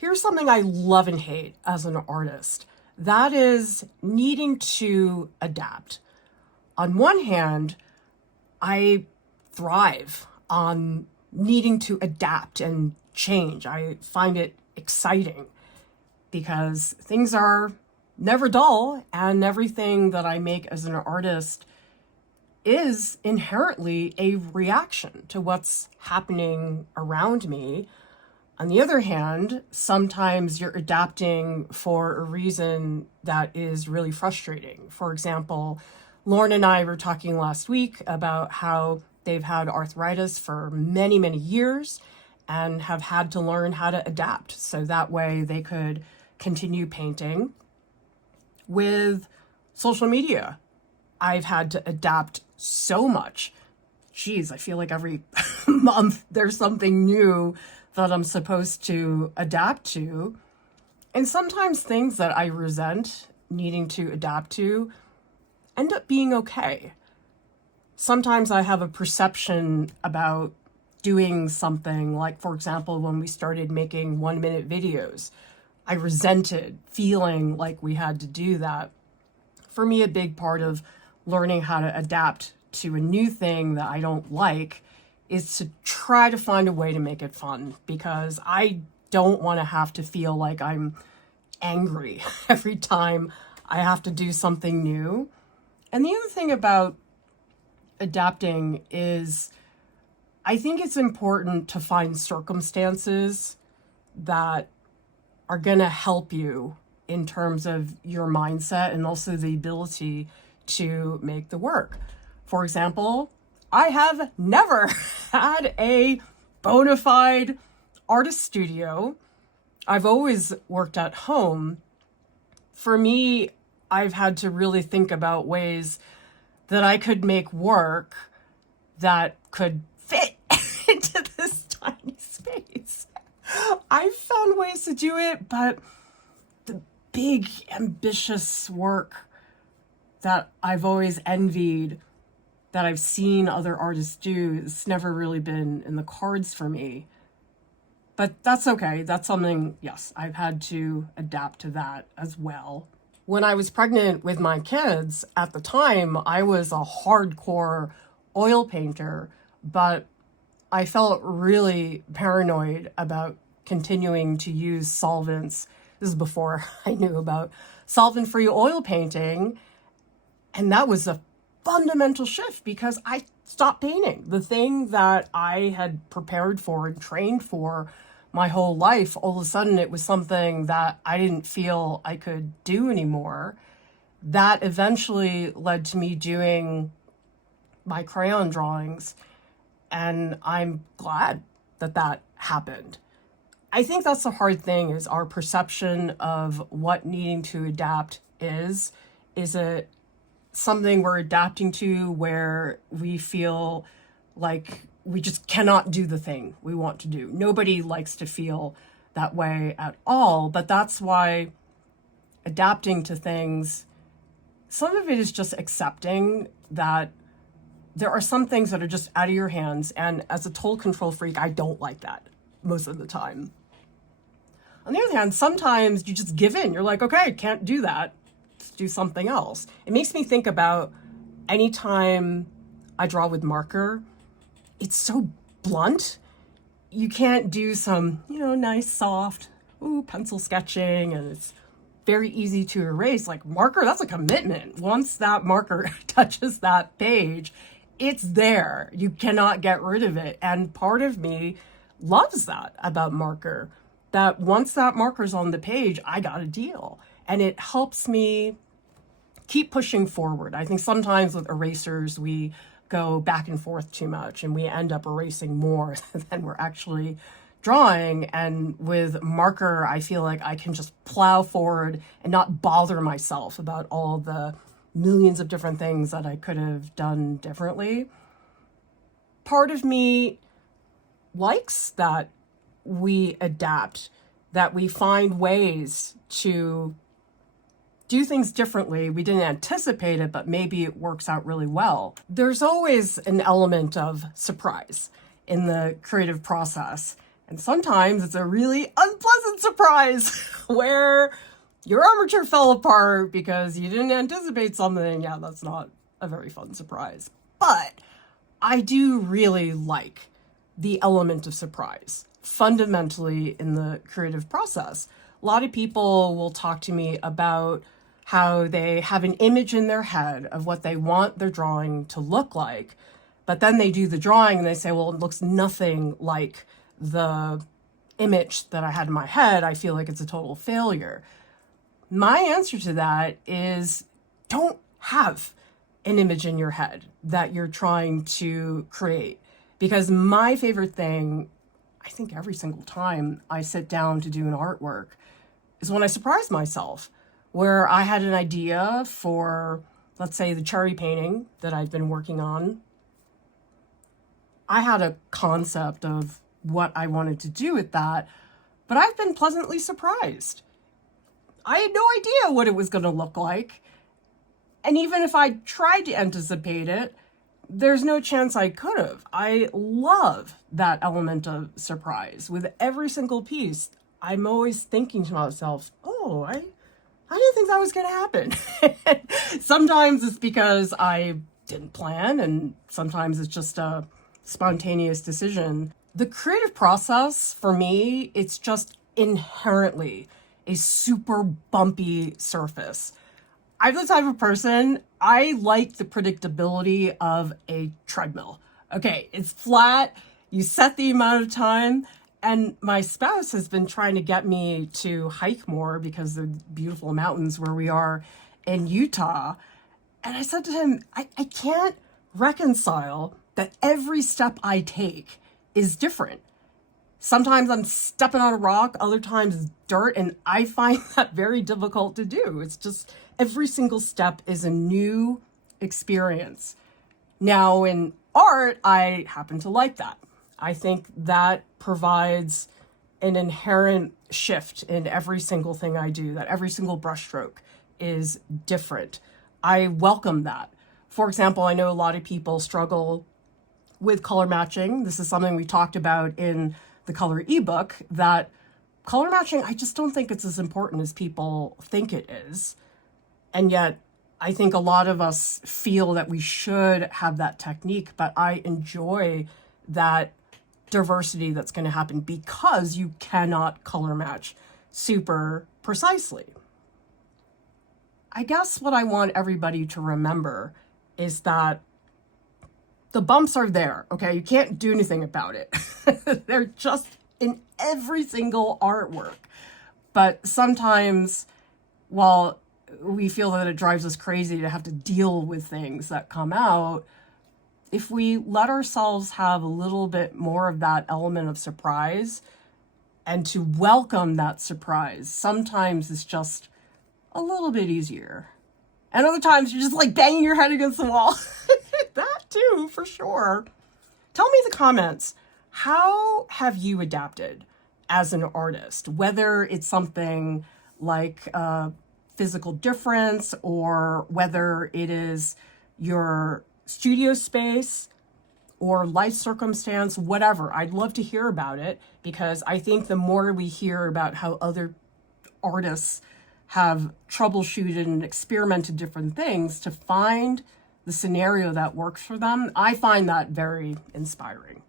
Here's something I love and hate as an artist. That is needing to adapt. On one hand, I thrive on needing to adapt and change. I find it exciting because things are never dull, and everything that I make as an artist is inherently a reaction to what's happening around me. On the other hand, sometimes you're adapting for a reason that is really frustrating. For example, Lauren and I were talking last week about how they've had arthritis for many, many years and have had to learn how to adapt so that way they could continue painting. With social media, I've had to adapt so much. Geez, I feel like every month there's something new that I'm supposed to adapt to. And sometimes things that I resent needing to adapt to end up being okay. Sometimes I have a perception about doing something, like, for example, when we started making 1-minute videos, I resented feeling like we had to do that. For me, a big part of learning how to adapt to a new thing that I don't like is to try to find a way to make it fun, because I don't want to have to feel like I'm angry every time I have to do something new. And the other thing about adapting is I think it's important to find circumstances that are going to help you in terms of your mindset and also the ability to make the work. For example, I have never had a bona fide artist studio. I've always worked at home. For me, I've had to really think about ways that I could make work that could fit into this tiny space. I've found ways to do it, but the big, ambitious work that I've always envied, that I've seen other artists do, it's never really been in the cards for me. But that's okay. That's something, yes, I've had to adapt to that as well. When I was pregnant with my kids, at the time, I was a hardcore oil painter, but I felt really paranoid about continuing to use solvents. This is before I knew about solvent-free oil painting. And that was a fundamental shift because I stopped painting. The thing that I had prepared for and trained for my whole life, all of a sudden it was something that I didn't feel I could do anymore. That eventually led to me doing my crayon drawings, and I'm glad that that happened. I think that's the hard thing, is our perception of what needing to adapt is it something we're adapting to where we feel like we just cannot do the thing we want to do. Nobody likes to feel that way at all, but that's why adapting to things, some of it is just accepting that there are some things that are just out of your hands, and as a total control freak, I don't like that most of the time. On the other hand, sometimes you just give in. You're like, okay, can't do that. Let's do something else. It makes me think about anytime I draw with marker, it's so blunt. You can't do some, nice, soft, pencil sketching, and it's very easy to erase. Like marker, that's a commitment. Once that marker touches that page, it's there. You cannot get rid of it. And part of me loves that about marker, that once that marker's on the page, I got a deal. And it helps me keep pushing forward. I think sometimes with erasers, we go back and forth too much and we end up erasing more than we're actually drawing. And with marker, I feel like I can just plow forward and not bother myself about all the millions of different things that I could have done differently. Part of me likes that we adapt, that we find ways to do things differently. We didn't anticipate it, but maybe it works out really well. There's always an element of surprise in the creative process. And sometimes it's a really unpleasant surprise where your armature fell apart because you didn't anticipate something. Yeah, that's not a very fun surprise. But I do really like the element of surprise fundamentally in the creative process. A lot of people will talk to me about how they have an image in their head of what they want their drawing to look like, but then they do the drawing and they say, well, it looks nothing like the image that I had in my head. I feel like it's a total failure. My answer to that is don't have an image in your head that you're trying to create. Because my favorite thing, I think every single time I sit down to do an artwork, is when I surprise myself, where I had an idea for, let's say, the cherry painting that I've been working on. I had a concept of what I wanted to do with that, but I've been pleasantly surprised. I had no idea what it was going to look like. And even if I tried to anticipate it, there's no chance I could have. I love that element of surprise. With every single piece, I'm always thinking to myself, oh, I didn't think that was going to happen. Sometimes it's because I didn't plan, and sometimes it's just a spontaneous decision. The creative process, for me, it's just inherently a super bumpy surface. I'm the type of person, I like the predictability of a treadmill. Okay, it's flat, you set the amount of time, and my spouse has been trying to get me to hike more because of the beautiful mountains where we are in Utah. And I said to him, I can't reconcile that every step I take is different. Sometimes I'm stepping on a rock, other times dirt, and I find that very difficult to do. It's just every single step is a new experience. Now, in art, I happen to like that. I think that provides an inherent shift in every single thing I do, that every single brushstroke is different. I welcome that. For example, I know a lot of people struggle with color matching. This is something we talked about in the color ebook, that color matching, I just don't think it's as important as people think it is. And yet, I think a lot of us feel that we should have that technique, but I enjoy that diversity that's going to happen because you cannot color match super precisely. I guess what I want everybody to remember is that the bumps are there, okay? You can't do anything about it. They're just in every single artwork. But sometimes, while we feel that it drives us crazy to have to deal with things that come out, if we let ourselves have a little bit more of that element of surprise and to welcome that surprise, sometimes it's just a little bit easier. And other times you're just like banging your head against the wall. That too, for sure. Tell me in the comments, how have you adapted as an artist? Whether it's something like a physical difference or whether it is your studio space or life circumstance, whatever. I'd love to hear about it because I think the more we hear about how other artists have troubleshooted and experimented different things to find the scenario that works for them, I find that very inspiring.